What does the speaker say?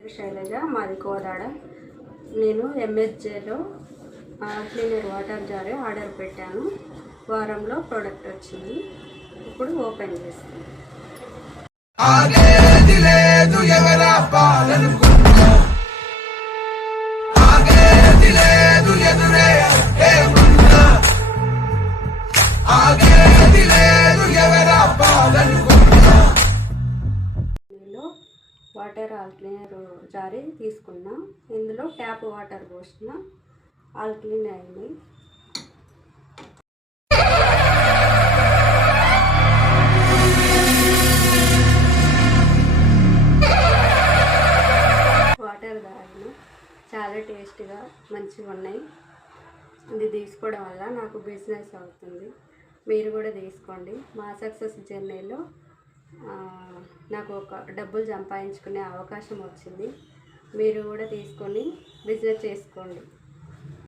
శైలజ మాది కోదాడ. నేను ఎంఎస్జేలో క్లీనర్ వాటర్ జారే ఆర్డర్ పెట్టాను. వారంలో ప్రోడక్ట్ వచ్చింది. ఇప్పుడు ఓపెన్ చేస్తాను. ఆగేది లేదు ఎదురే వాటర్ ఆల్క్లీనర్ జారీ తీసుకున్నా. ఇందులో ట్యాప్ వాటర్ పోసిన. ఆల్ క్లీన్ అయింది. వాటర్ తాగిన. చాలా టేస్ట్గా మంచిగా ఉన్నాయి. ఇది తీసుకోవడం వల్ల నాకు బిజినెస్ అవుతుంది. మీరు కూడా తీసుకోండి. మా సక్సెస్ జర్నీలో నాకు ఒక డబ్బులు సంపాదించుకునే అవకాశం వచ్చింది. మీరు కూడా తీసుకొని బిజినెస్ చేసుకోండి.